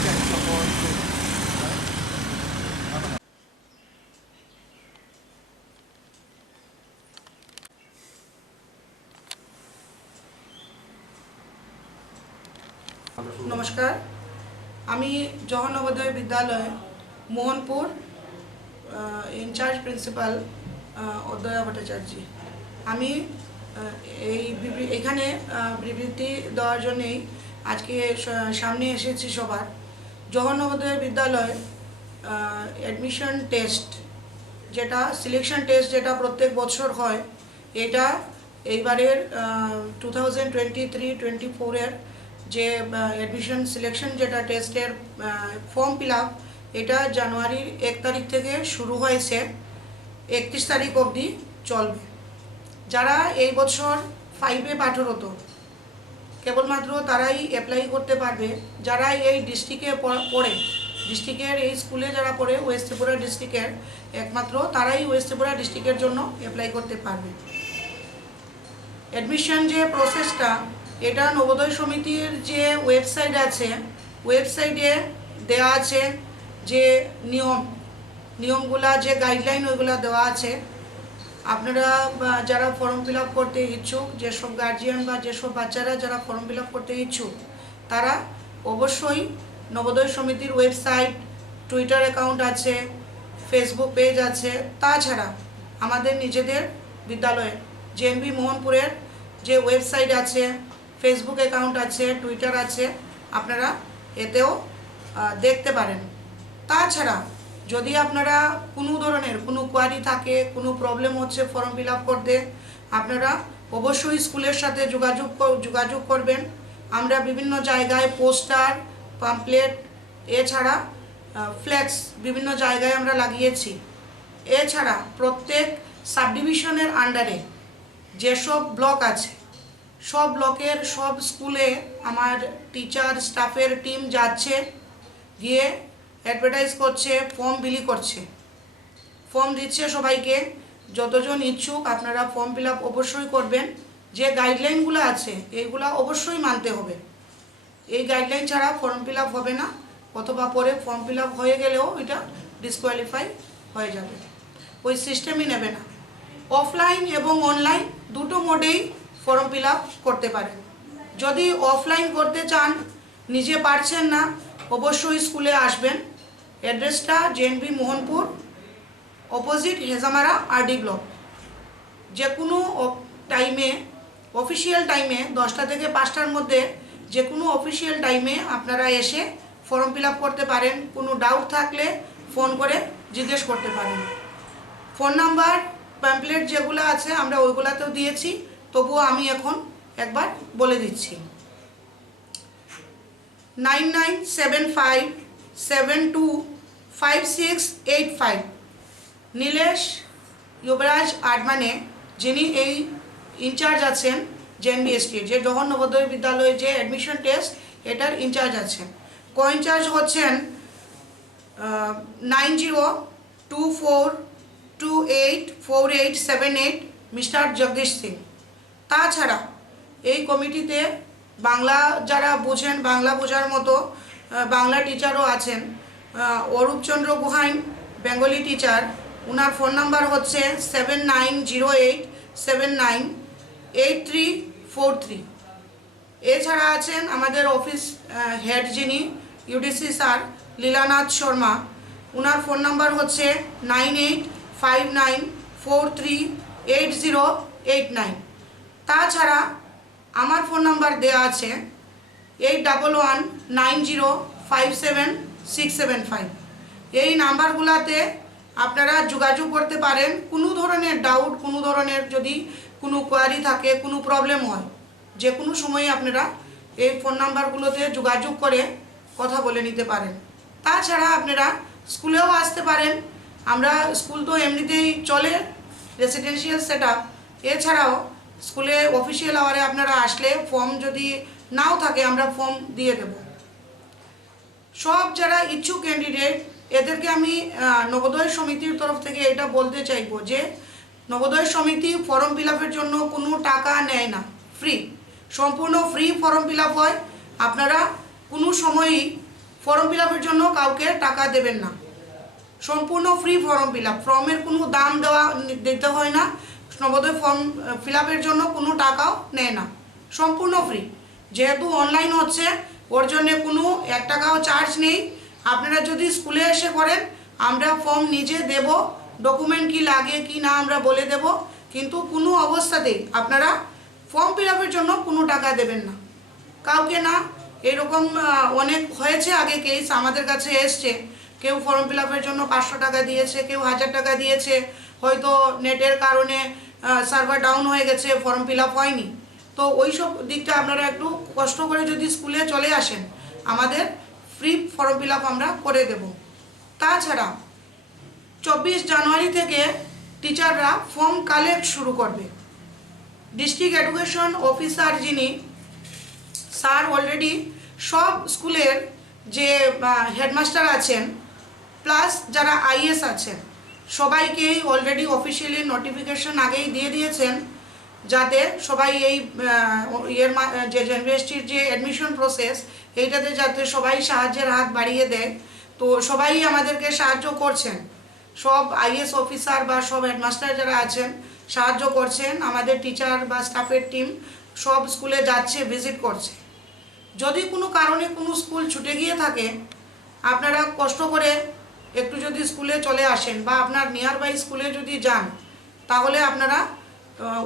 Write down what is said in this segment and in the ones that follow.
can support you. नमस्कार আমি জওহর নবোদয় বিদ্যালয় মোহনপুর ইনচার্জ প্রিন্সিপাল অদ্বয়া ভট্টাচার্য। আমি এখানে বিবৃতি দেওয়ার জন্যই আজকে সামনে এসেছি সবার। জওহর নবোদয় বিদ্যালয় অ্যাডমিশন টেস্ট যেটা সিলেকশন টেস্ট যেটা প্রত্যেক বছর হয়, এটা এইবারের 2023-24 যে অ্যাডমিশন সিলেকশন যেটা টেস্টের ফর্ম ফিল আপ, এটা জানুয়ারির 1 তারিখ থেকে শুরু হয়েছে, 31 তারিখ অবধি চলবে। যারা এই বছর 5-এ পাঠরত কেবলমাত্র তারাই অ্যাপ্লাই করতে পারবে। যারা এই ডিস্ট্রিক্টে পড়ে, ডিস্ট্রিক্টের এই স্কুলে যারা পড়ে ওয়েস্ট ত্রিপুরা ডিস্ট্রিক্টের, একমাত্র তারাই ওয়েস্ট ত্রিপুরা ডিস্ট্রিক্টের জন্য অ্যাপ্লাই করতে পারবে। অ্যাডমিশন যে প্রসেসটা, এটা নবোদয় সমিতির যে ওয়েবসাইট আছে, ওয়েবসাইটে দেওয়া আছে যে নিয়মগুলা, যে গাইডলাইন, ওইগুলো দেওয়া আছে। আপনারা যারা ফর্ম ফিল আপ করতে ইচ্ছুক, যেসব গার্জিয়ান বা যেসব বাচ্চারা যারা ফর্ম ফিল আপ করতে ইচ্ছুক, তারা অবশ্যই নবোদয় সমিতির ওয়েবসাইট, টুইটার অ্যাকাউন্ট আছে, ফেসবুক পেজ আছে, তাছাড়া আমাদের নিজেদের বিদ্যালয়ের জেএনবি মোহনপুরের যে ওয়েবসাইট আছে, ফেসবুক অ্যাকাউন্ট আছে, টুইটার আছে, আপনারা এতেও দেখতে পারেন। তাছাড়া যদি আপনারা কোনো ধরনের কোনো কোয়ারি থাকে, কোনো প্রবলেম হচ্ছে ফর্ম ফিল আপ করতে, আপনারা অবশ্যই স্কুলের সাথে যোগাযোগ করবেন। আমরা বিভিন্ন জায়গায় পোস্টার, পাম্পলেট, এছাড়া ফ্লেক্স বিভিন্ন জায়গায় আমরা লাগিয়েছি। এছাড়া প্রত্যেক সাবডিভিশনের আন্ডারে যেসব ব্লক আছে, সব ব্লকের সব স্কুলে আমার টিচার স্টাফের টিম যাচ্ছে, গিয়ে অ্যাডভার্টাইজ করছে, ফর্ম বিলি করছে, ফর্ম দিচ্ছে সবাইকে। যতজন ইচ্ছুক আপনারা ফর্ম ফিল আপ অবশ্যই করবেন। যে গাইডলাইনগুলো আছে এইগুলো অবশ্যই মানতে হবে। এই গাইডলাইন ছাড়া ফর্ম ফিল আপ হবে না, অথবা পরে ফর্ম ফিল আপ হয়ে গেলেও এটা ডিসকোয়ালিফাই হয়ে যাবে, ওই সিস্টেমই নেবে না। অফলাইন এবং অনলাইন দুটো মোডেই ফর্ম ফিল আপ করতে পারেন। যদি অফলাইন করতে চান, নিজে পারছেন না, অবশ্যই স্কুলে আসবেন। অ্যাড্রেসটা JNB Mohanpur, opposite Hezamara RD block. যে কোনো টাইমে, অফিসিয়াল টাইমে 10টা থেকে 5টার মধ্যে যে কোনো অফিসিয়াল টাইমে আপনারা এসে ফর্ম ফিল আপ করতে পারেন। কোনো ডাউট থাকলে ফোন করে জিজ্ঞেস করতে পারেন। ফোন নাম্বার, প্যাম্পলেট যেগুলো আছে আমরা ওইগুলোতেও দিয়েছি, তবুও আমি এখন একবার বলে দিচ্ছি। 9975725685 নীলেশ যুবরাজ আডমানে, যিনি এই ইনচার্জ আছেন জেএনবিএসটি, যে জওহর নবোদয় বিদ্যালয়ে যে অ্যাডমিশন টেস্ট, এটার ইনচার্জ আছেন। কো ইনচার্জ হচ্ছেন 9024284878 মিস্টার জগদীশ সিং। তাছাড়া এই কমিটিতে বাংলা যারা বোঝেন, বাংলা বোঝার মতো বাংলা টিচারও আছেন। অরূপচন্দ্র গুহাইন, বেঙ্গলি টিচার, ওনার ফোন নাম্বার হচ্ছে 7908798343। এছাড়া আছেন আমাদের অফিস হেড যিনি ইউডিসি স্যার লীলানাথ শর্মা, ওনার ফোন নাম্বার হচ্ছে 9859438089। তাছাড়া আমার ফোন নাম্বার দেওয়া আছে 8119057675। এই নাম্বারগুলোতে আপনারা যোগাযোগ করতে পারেন। কোনো ধরনের ডাউট, কোনো ধরনের যদি কোনো কোয়ারি থাকে, কোনো প্রবলেম হয়, যে কোনো সময়ে আপনারা এই ফোন নাম্বারগুলোতে যোগাযোগ করে কথা বলে নিতে পারেন। তাছাড়া আপনারা স্কুলেও আসতে পারেন। আমরা স্কুল তো এমনিতেই চলে, রেসিডেন্সিয়াল সেট আপ। এছাড়াও স্কুলে অফিসিয়াল আওয়ারে আপনারা আসলে ফর্ম যদি নাও থাকে, আমরা ফর্ম দিয়ে দেব। সব যারা ইচ্ছুক ক্যান্ডিডেট, এদেরকে আমি নবোদয় সমিতির তরফ থেকে এটা বলতে চাইবো যে নবোদয় সমিতি ফর্ম ফিল আপের জন্য কোনো টাকা নেয় না, ফ্রি, সম্পূর্ণ ফ্রি ফর্ম ফিল আপ হয়। আপনারা কোনো সময়ই ফর্ম ফিল আপের জন্য কাউকে টাকা দেবেন না, সম্পূর্ণ ফ্রি ফর্ম ফিল আপ, ফর্মের কোনো দাম দিতে হয় না, নবোদয় ফর্ম ফিল আপের জন্য কোনো টাকাও নেয় না, সম্পূর্ণ ফ্রি। যেহেতু অনলাইন হচ্ছে ওর জন্যে কোনো 1 টাকাও চার্জ নেই। আপনারা যদি স্কুলে এসে করেন আমরা ফর্ম নিজে দেব, ডকুমেন্ট কি লাগে কি না আমরা বলে দেব, কিন্তু কোনো অবস্থাতেই আপনারা ফর্ম ফিল আপের জন্য কোনো টাকা দেবেন না, কাউকে না। এরকম অনেক হয়েছে আগে কেস আমাদের কাছে এসছে, কেউ ফর্ম ফিল আপের জন্য 500 টাকা দিয়েছে, কেউ 1000 টাকা দিয়েছে, হয়তো নেটের কারণে সার্ভার ডাউন হয়ে গেছে, ফর্ম ফিল আপ হয়নি। তো ওই সব দিকটা আপনারা একটু কষ্ট করে যদি স্কুলে চলে আসেন আমাদের ফ্রি ফর্ম ফিল আপ আমরা করে দেব। তাছাড়া 24 জানুয়ারি থেকে টিচাররা ফর্ম কালেক্ট শুরু করবে। ডিস্ট্রিক্ট এডুকেশন অফিসার যিনি স্যার অলরেডি সব স্কুলের যে হেডমাস্টার আছেন প্লাস যারা আইএস আছেন সবাইকেই অলরেডি অফিসিয়ালি নোটিফিকেশন আগেই দিয়ে দিয়েছেন, যাতে সবাই এই যে ইউনিভার্সিটির যে অ্যাডমিশন প্রসেস এইটাতে যাতে সবাই সাহায্যের হাত বাড়িয়ে দেয়। তো সবাই আমাদেরকে সাহায্য করছেন, সব আইএস অফিসার বা সব হেডমাস্টার যারা আছেন সাহায্য করছেন, আমাদের টিচার বা স্টাফের টিম সব স্কুলে যাচ্ছে, ভিজিট করছে। যদি কোনো কারণে কোনো স্কুল ছুটে গিয়ে থাকে আপনারা কষ্ট করে একটু যদি স্কুলে চলে আসেন বা আপনার নিয়ার বাই স্কুলে যদি যান তাহলে আপনারা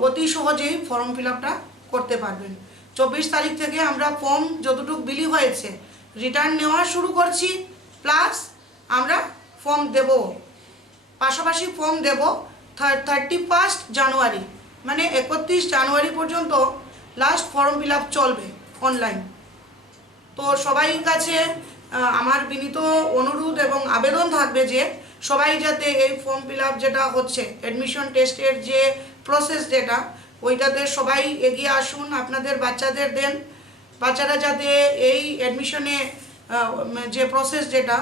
অতি সহজেই ফর্ম ফিল আপটা করতে পারবেন। 24 তারিখ থেকে আমরা ফর্ম যতটুকু বিলি হয়েছে রিটার্ন নেওয়া শুরু করছি, প্লাস আমরা ফর্ম দেব, পাশাপাশি ফর্ম দেব 31 জানুয়ারি মানে 31 জানুয়ারি পর্যন্ত লাস্ট ফর্ম ফিল আপ চলবে অনলাইন। তো সবাই কাছে আমার বিনীত অনুরোধ এবং আবেদন থাকবে যে সবাই যাতে এই ফর্ম ফিল আপ যেটা হচ্ছে অ্যাডমিশন টেস্টের যে প্রসেস যেটা ওইটাতে সবাই এগিয়ে আসুন, আপনাদের বাচ্চাদের দেন, বাচ্চারা যাতে এই অ্যাডমিশনে যে প্রসেস যেটা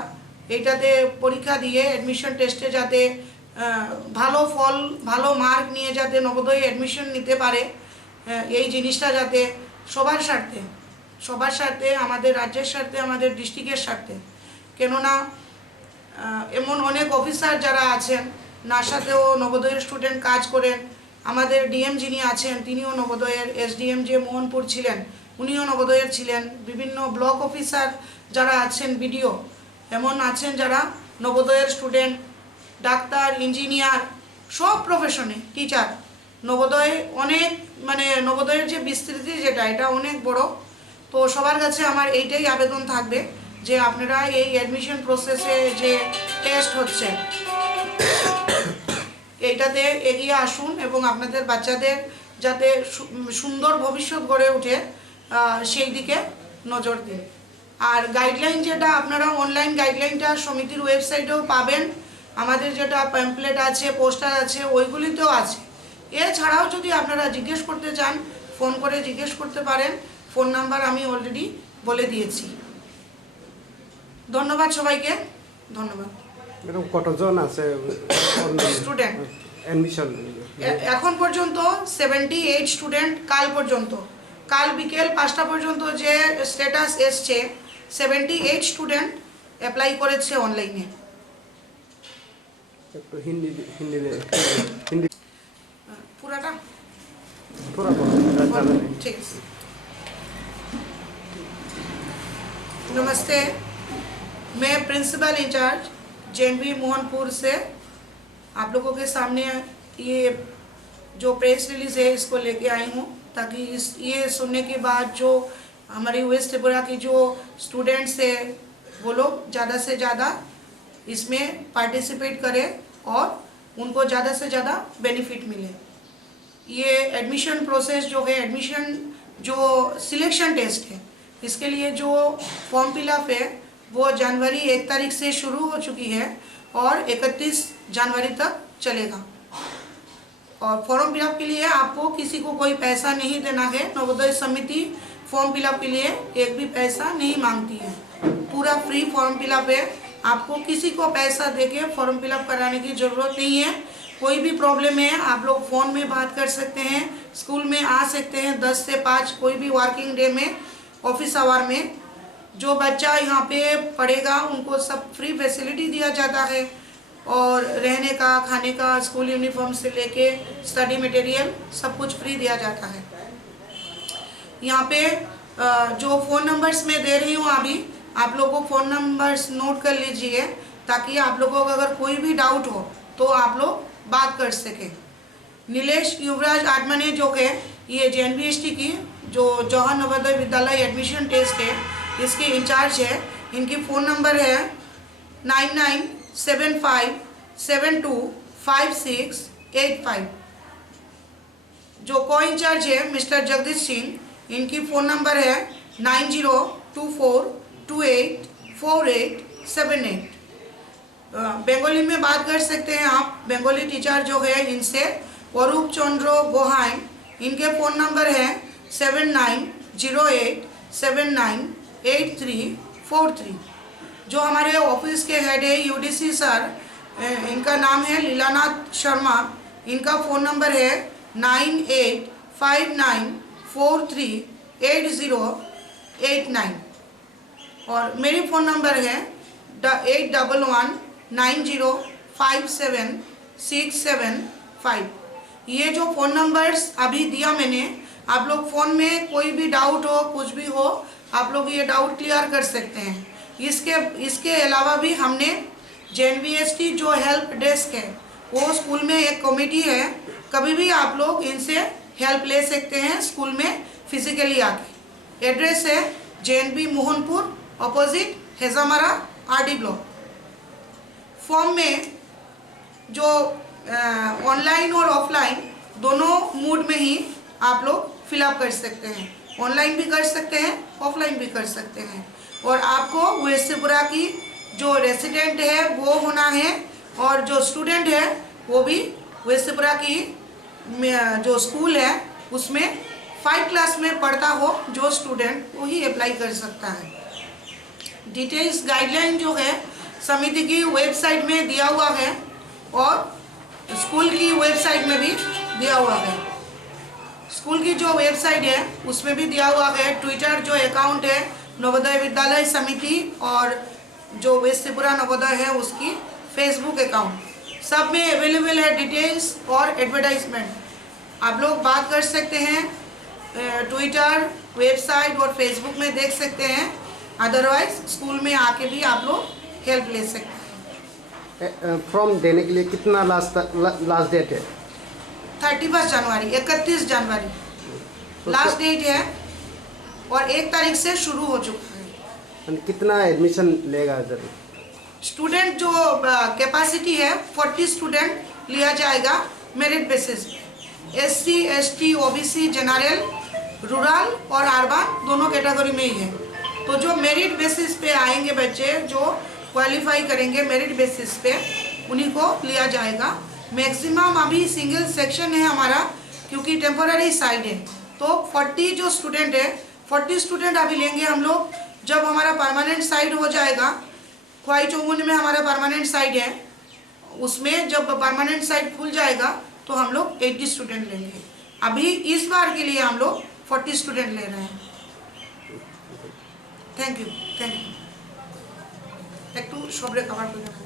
এইটাতে পরীক্ষা দিয়ে অ্যাডমিশন টেস্টে যাতে ভালো ফল ভালো মার্ক নিয়ে যাতে নবোদয়ে অ্যাডমিশন নিতে পারে, এই জিনিসটা যাতে সবার স্বার্থে আমাদের রাজ্যের স্বার্থে আমাদের ডিস্ট্রিক্টের স্বার্থে। কেননা এমন অনেক অফিসার যারা আছেন নাসাতেও নবোদয়ের স্টুডেন্ট কাজ করেন, আমাদের ডিএম যিনি আছেন তিনিও নবোদয়ের, এসডিএম যে মোহনপুর ছিলেন উনিও নবোদয়ের ছিলেন, বিভিন্ন ব্লক অফিসার যারা আছেন বিডিও এমন আছেন যারা নবোদয়ের স্টুডেন্ট, ডাক্তার, ইঞ্জিনিয়ার, সব প্রফেশনে টিচার। নবোদয় অনেক নবোদয়ের যে বিস্তৃতি যেটা এটা অনেক বড়। তো সবার কাছে আমার এইটাই আবেদন থাকবে যে আপনারা এই অ্যাডমিশন প্রসেসে যে টেস্ট হচ্ছে এইটাতে এগিয়ে আসুন এবং আপনাদের বাচ্চাদের যাতে সুন্দর ভবিষ্যৎ গড়ে ওঠে সেই দিকে নজর দিন। আর গাইডলাইন যেটা আপনারা অনলাইন গাইডলাইনটা সমিতির ওয়েবসাইটেও পাবেন, আমাদের যেটা প্যাম্পলেট আছে পোস্টার আছে ওইগুলিতেও আছে। এছাড়াও যদি আপনারা জিজ্ঞেস করতে চান ফোন করে জিজ্ঞেস করতে পারেন, ফোন নাম্বার আমি অলরেডি বলে দিয়েছি। ধন্যবাদ সবাইকে, ধন্যবাদ। ম্যাডাম কতজন আছে স্টুডেন্ট অ্যাডমিশন? এখন পর্যন্ত 78 স্টুডেন্ট, কাল বিকেল 5টা পর্যন্ত যে স্ট্যাটাস এসছে 78 স্টুডেন্ট অ্যাপ্লাই করেছে অনলাইনে। একটু হিন্দি পুরাটা পুরা ठीक है। नमस्ते, मैं प्रिंसिपल इंचार्ज जेएनवी मोहनपुर से आप लोगों के सामने ये जो प्रेस रिलीज है इसको लेके आई हूँ, ताकि ये सुनने के बाद जो हमारी वेस्ट त्रिपुरा की जो स्टूडेंट्स है वो लोग ज़्यादा से ज़्यादा इसमें पार्टिसिपेट करें और उनको ज़्यादा से ज़्यादा बेनिफिट मिले। ये एडमिशन प्रोसेस जो है, एडमिशन जो सिलेक्शन टेस्ट है, इसके लिए जो फॉर्म फिलअप है वो जनवरी 1 तारीख से शुरू हो चुकी है और 31 जनवरी तक चलेगा। और फॉर्म फिलअप के लिए आपको किसी को कोई पैसा नहीं देना है। नवोदय समिति फॉर्म फिलअप के लिए एक भी पैसा नहीं मांगती है, पूरा फ्री फॉर्म फिलअप है, आपको किसी को पैसा देके फॉर्म फिलअप कराने की ज़रूरत नहीं है। कोई भी प्रॉब्लम है आप लोग फ़ोन में बात कर सकते हैं, स्कूल में आ सकते हैं 10 से 5 कोई भी वर्किंग डे में ऑफिस आवर में, जो बच्चा यहाँ पे पढ़ेगा उनको सब फ्री फैसिलिटी दिया जाता है, और रहने का, खाने का, स्कूल यूनिफॉर्म से लेके स्टडी मटेरियल सब कुछ फ्री दिया जाता है। यहाँ पे जो फ़ोन नंबर्स मैं दे रही हूँ अभी, आप लोगों को फ़ोन नंबर्स नोट कर लीजिए, ताकि आप लोगों को अगर कोई भी डाउट हो तो आप लोग बात कर सकें। नीलेश युवराज आडमने जो है, ये JNVST की जो जवाहर नवोदय विद्यालय एडमिशन टेस्ट है, इसके इंचार्ज है। इनकी फ़ोन नंबर है 9975725685। जो को इंचार्ज है मिस्टर जगदीश सिंह, इनकी फ़ोन नंबर है 9024284878। बंगाली में बात कर सकते हैं आप। बंगाली टीचर जो है इनसे अरूप चंद्र गोहाइन, इनके फ़ोन नंबर है 7908798343। जो हमारे ऑफिस के हेड है UDC सर, इनका नाम है लीलानाथ शर्मा, इनका फ़ोन नंबर है 9859438089। और मेरी फ़ोन नंबर है 8119057675। ये जो फ़ोन नंबर्स अभी दिया मैंने, आप लोग फ़ोन में कोई भी डाउट हो, कुछ भी हो, आप लोग ये डाउट क्लियर कर सकते हैं। इसके अलावा भी हमने JNVST जो हेल्प डेस्क है, वो स्कूल में एक कमेटी है, कभी भी आप लोग इनसे हेल्प ले सकते हैं स्कूल में फिजिकली आके। एड्रेस है JNB Mohanpur, opposite Hezamara RD block. Form में जो ऑनलाइन और ऑफलाइन दोनों मूड में ही आप लोग फिलअप कर सकते हैं। ऑनलाइन भी कर सकते हैं, ऑफलाइन भी कर सकते हैं। और आपको वेस्टपुरा की जो रेसिडेंट है वो होना है, और जो स्टूडेंट है वो भी वेस्टपुरा की जो स्कूल है उसमें 5 क्लास में पढ़ता हो जो स्टूडेंट, वो ही अप्लाई कर सकता है। डिटेल्स गाइडलाइन जो है समिति की वेबसाइट में दिया हुआ है, और स्कूल की वेबसाइट में भी दिया हुआ है। स्कूल की जो वेबसाइट है उसमें भी दिया हुआ है। ट्विटर जो अकाउंट है नवोदय विद्यालय समिति, और जो वेस्टपुरा नवोदय है उसकी फेसबुक अकाउंट, सब में अवेलेबल है डिटेल्स और एडवर्टाइजमेंट। आप लोग बात कर सकते हैं, ट्विटर, वेबसाइट और फेसबुक में देख सकते हैं। अदरवाइज स्कूल में आके भी आप लोग हेल्प ले सकते हैं। फॉर्म देने के लिए कितना लास्ट डेट है? 31 जनवरी, 31 जनवरी लास्ट डेट है, और 1 तारीख से शुरू हो चुका है। कितना एडमिशन लेगा इधर? स्टूडेंट जो कैपेसिटी है 40 स्टूडेंट लिया जाएगा मेरिट बेसिस पे। SC, ST, OBC, general, rural और अर्बन दोनों कैटेगरी में ही है। तो जो मेरिट बेसिस पे आएंगे बच्चे, जो क्वालिफाई करेंगे मेरिट बेसिस पे, उन्हीं को लिया जाएगा। मैक्सिमम अभी सिंगल सेक्शन है हमारा, क्योंकि टेम्पोररी साइड है। तो 40 जो स्टूडेंट है, 40 स्टूडेंट अभी लेंगे हम लोग। जब हमारा परमानेंट साइड हो जाएगा, ख्वाई चौमुन में हमारा परमानेंट साइड है, उसमें जब परमानेंट साइड खुल जाएगा तो हम लोग 80 स्टूडेंट लेंगे। अभी इस बार के लिए हम लोग 40 स्टूडेंट ले रहे हैं। Thank you. একটু সবরে খাবার করে